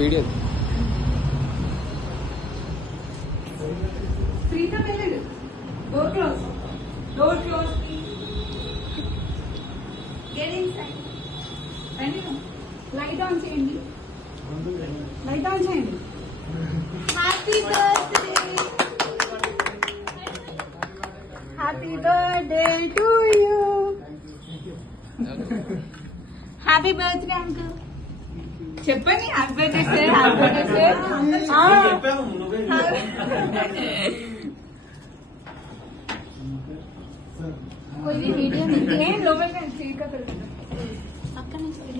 Video Pritam వెళ్ళాడు. Door close. Door close. Get inside. రండి. Light on చేయండి. లైట్ ఆన్ చేయండి. Happy birthday. Happy birthday to you. Happy birthday uncle. చెప్పండి. Happy birthday sir. Happy birthday sir.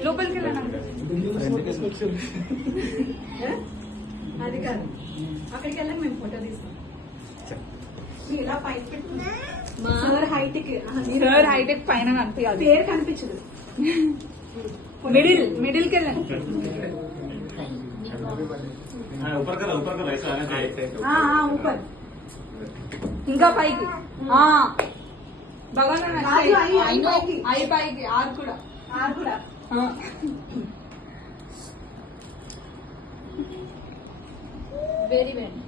లోపలికి వెళ్ళండి. అది కాదు, అక్కడికి వెళ్ళాక మేము ఫోటో తీస్తాం. ఇలా పైకి పెట్టుకున్నా సార్ హైటెక్ పైన కనిపించాలి. పేరు కనిపించదు. మిడిల్కి వెళ్ళండి. ఊపర్ ఇంకా పైకి. భగవాన్ ఐ పైకి. ఆరు కూడా. Very very